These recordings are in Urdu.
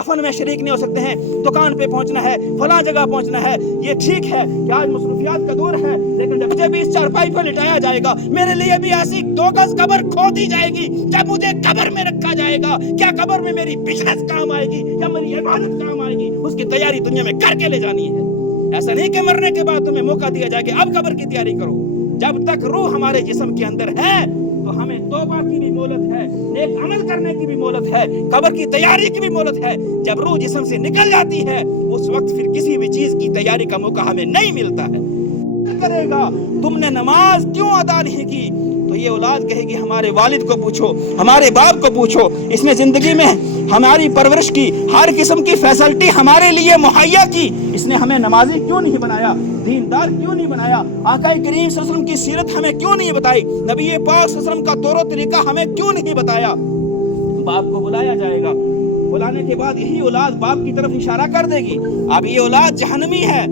دفن میں شریک نہیں ہو سکتے ہیں، دکان پہ پہنچنا ہے، فلاں جگہ پہنچنا ہے. یہ ٹھیک ہے کہ آج مصروفیات کا دور ہے، لیکن جب مجھے بھی اس چارپائی پر لٹایا جائے گا، میرے لیے بھی ایسی 2 گز قبر کھودی جائے گی. جب مجھے قبر میں رکھا جائے گا، کیا قبر میں میری بزنس کام آئے گی یا میری عبادت کام آئے گی؟ اس کی تیاری دنیا میں کر کے لے جانی ہے. ایسا نہیں کہ مرنے کے بعد تمہیں موقع دیا جائے کہ اب قبر کی تیاری کرو. جب تک روح ہمارے جسم کے اندر ہے تو ہمیں توبہ کی بھی مہلت ہے، نیک عمل کرنے کی بھی مہلت ہے، قبر کی تیاری کی بھی مہلت ہے. جب روح جسم سے نکل جاتی ہے اس وقت پھر کسی بھی چیز کی تیاری کا موقع ہمیں نہیں ملتا ہے. کرے گا تم نے نماز کیوں ادا نہیں کی؟ تو یہ اولاد کہے گی ہمارے والد کو پوچھو، ہمارے باپ کو پوچھو، اس نے زندگی میں ہماری پرورش کی، ہر قسم کی فیسلٹی ہمارے لیے مہیا کی، اس نے ہمیں نمازی کیوں نہیں بنایا، دیندار کیوں نہیں بنایا، آقا کریم صلی اللہ علیہ وسلم کی سیرت ہمیں کیوں نہیں بتائی، نبی پاک صلی اللہ علیہ وسلم کا طور و طریقہ ہمیں کیوں نہیں بتایا. باپ کو بلایا جائے گا، بلانے کے بعد یہی اولاد باپ کی طرف اشارہ کر دے گی. اب یہ اولاد جہنمی ہے،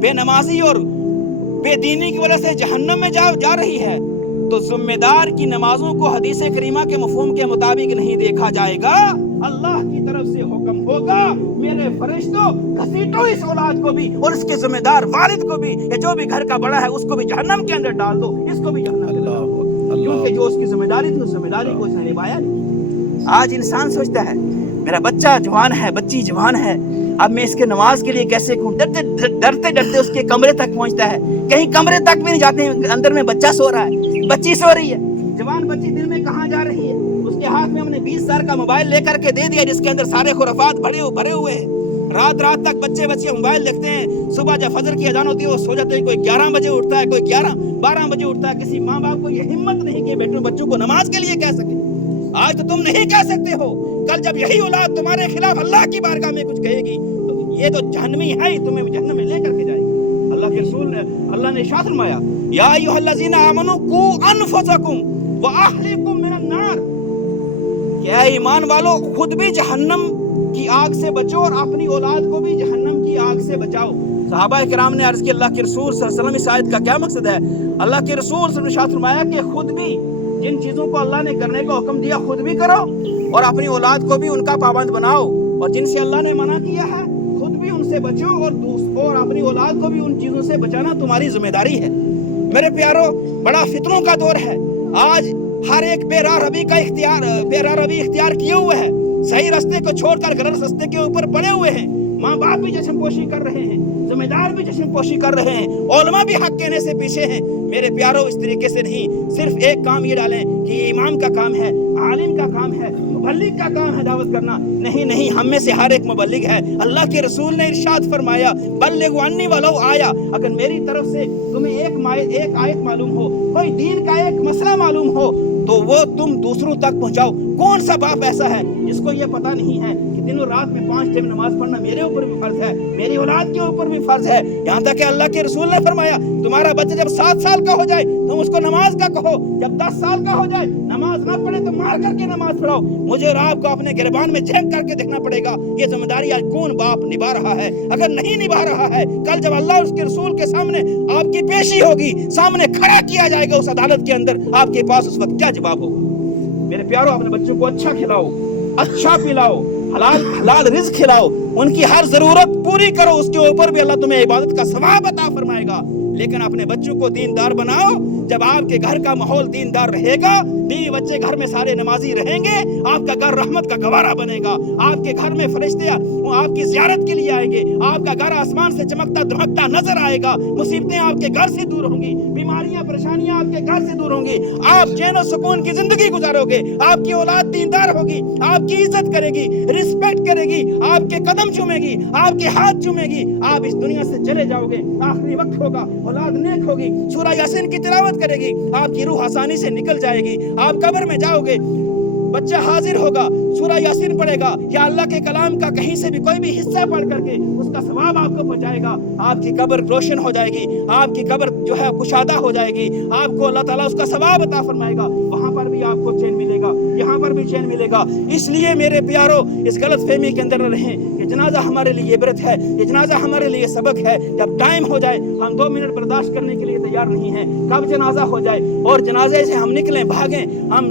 بے نمازی اور بے دینی کی وجہ سے جہنم میں جا رہی ہے. تو ذمہ دار کی نمازوں کو حدیث کریمہ کے مفہوم کے مطابق نہیں دیکھا جائے گا. اللہ کی طرف سے حکم ہوگا، میرے فرشتوں گھسیٹو اس اولاد کو بھی اور اس کے ذمہ دار والد کو بھی، یا جو بھی گھر کا بڑا ہے اس کو بھی جہنم کے اندر ڈال دو، اس کو بھی جہنم میں ڈال دو، کیونکہ جو اس کی ذمہ داری تھی اس ذمہ داری کو اس نے نبھایا نہیں. آج انسان سوچتا ہے میرا بچہ جوان ہے، بچی جوان ہے، اب میں اس کے نماز کے لیے کیسے کھوں؟ ڈرتے ڈرتے اس کے کمرے تک پہنچتا ہے، کہیں کمرے تک بھی نہیں جاتے، اندر میں بچہ سو رہا ہے، بچی سو رہی ہے. جوان بچی دن میں کہاں جا رہی ہے؟ اس کے ہاتھ میں ہم نے 20 سال کا موبائل لے کر کے دے دیا جس کے اندر سارے خرافات بھرے ہوئے ہیں. رات تک بچے موبائل دیکھتے ہیں، صبح جب فجر کی اذان ہوتی ہے وہ سو جاتے ہیں، کوئی 11 بجے اٹھتا ہے، کوئی 12 بجے اٹھتا ہے. کسی ماں باپ کو یہ ہمت نہیں کہ بچوں کو نماز کے لیے کہہ سکے. آج تو تم نہیں کہہ سکتے ہو، کل جب یہی اولاد تمہارے خلاف اللہ کی بارگاہ میں کچھ کہے گی تو یہ تو جہنمی ہے، تمہیں جہنم میں لے کر کے جائے گی. اللہ کے رسول نے، اللہ نے ارشاد فرمایا یا ایھا الذین آمنوا قوا انفسکم واہلیکم من النار، کہ اے ایمان والو خود بھی جہنم کی آگ سے بچو اور اپنی اولاد کو بھی جہنم کی آگ سے بچاؤ. صحابہ کرام نے عرض کی اللہ کے رسول صلی اللہ علیہ وسلم اس آیت کا کیا مقصد ہے؟ اللہ کے رسول صلی اللہ علیہ وسلم نے ارشاد فرمایا کہ خود بھی جن چیزوں کو اللہ نے کرنے کا حکم دیا خود بھی کرو اور اپنی اولاد کو بھی ان کا پابند بناؤ، اور جن سے اللہ نے منع کیا ہے خود بھی ان سے بچو اور اپنی اولاد کو بھی ان چیزوں سے بچانا تمہاری ذمہ داری ہے. میرے پیارو، بڑا فتنوں کا دور ہے. آج ہر ایک بے راہ روی اختیار کیے ہوئے ہے، صحیح راستے کو چھوڑ کر غلط راستے کے اوپر پڑے ہوئے ہیں. ماں باپ بھی چشم پوشی کر رہے ہیں، ذمہ دار بھی چشم پوشی کر رہے ہیں، علماء بھی حق کہنے سے پیچھے ہیں. میرے پیارو، اس طریقے سے نہیں، صرف ایک کام یہ ڈالیں کہ یہ امام کا کام ہے، عالم کا کام ہے، مبلغ کا کام ہے دعوت کرنا. نہیں، ہم میں سے ہر ایک مبلغ ہے. اللہ کے رسول نے ارشاد فرمایا بلغوا عنی ولو آیا، اگر میری طرف سے تمہیں ایک آیت معلوم ہو، کوئی دین کا ایک مسئلہ معلوم ہو تو وہ تم دوسروں تک پہنچاؤ. کون سا باپ ایسا ہے جس کو یہ پتہ نہیں ہے کہ دن اور رات میں 5 ٹائم نماز پڑھنا میرے اوپر بھی فرض ہے، میری اولاد کے اوپر بھی فرض ہے. یہاں تک کہ اللہ کے رسول نے فرمایا تمہارا بچہ جب 7 سال کا ہو جائے تم اس کو نماز کا کہو، جب 10 سال کا ہو جائے نماز نہ پڑھے تو مار کر کے نماز پڑھاؤ. مجھے اور آپ کو اپنے گریبان میں جھینک کر کے دیکھنا پڑے گا یہ ذمہ داری آج کون باپ نبھا رہا ہے. اگر نہیں نبھا رہا ہے، کل جب اللہ اور اس کے رسول کے سامنے آپ کی پیشی ہوگی، سامنے کھڑا کیا جائے گا اس عدالت کے اندر، آپ کے پاس اس وقت کیا جواب ہوگا؟ میرے پیارو، اپنے بچوں کو اچھا کھلاؤ، اچھا پلاؤ، حلال رزق کھلاؤ، ان کی ہر ضرورت پوری کرو، اس کے اوپر بھی اللہ تمہیں عبادت کا ثواب عطا فرمائے گا. لیکن اپنے بچوں کو دیندار بناؤ. جب آپ کے گھر کا ماحول دیندار رہے گا، بیوی بچے گھر میں سارے نمازی رہیں گے، آپ کا گھر رحمت کا گوارا بنے گا. آپ کے گھر میں فرشتے آپ کی زیارت کے لیے آئیں گے، آپ کا گھر آسمان سے چمکتا دمکتا نظر آئے گا. مصیبتیں آپ کے گھر سے دور ہوں گی، بیماریاں پریشانیاں آپ کے گھر سے دور ہوں گی. آپ چین و سکون کی زندگی گزارو گے. آپ کی اولاد دیندار ہوگی، آپ کی عزت کرے گی، رسپیکٹ کرے گی، آپ کے قدم چومے گی، آپ کے ہاتھ چومے گی. آپ اس دنیا سے چلے جاؤ گے، آخری وقت ہوگا، اولاد نیک ہوگی، سورہ یاسین کی تلاوت کرے گی، آپ کی روح آسانی سے نکل جائے گی. آپ قبر میں جاؤ گے، بچہ حاضر ہوگا، سورہ یاسین پڑھے گا یا اللہ کے کلام کا کہیں سے بھی کوئی بھی حصہ پڑھ کر کے اس کا ثواب آپ کو پہنچائے گا. آپ کی قبر روشن ہو جائے گی، آپ کی قبر جو ہے کشادہ ہو جائے گی، آپ کو اللہ تعالیٰ اس کا ثواب عطا فرمائے گا. وہاں پر بھی آپ کو چین ملے گا، یہاں پر بھی چین ملے گا. اس لیے میرے پیارو، اس غلط فہمی کے اندر نہ رہیں کہ جنازہ ہمارے لیے عبرت ہے، یہ جنازہ ہمارے لیے سبق ہے. جب ٹائم ہو جائے ہم 2 منٹ برداشت کرنے کے لیے تیار نہیں ہیں. کب جنازہ ہو جائے اور جنازے سے ہم نکلیں، بھاگیں، ہم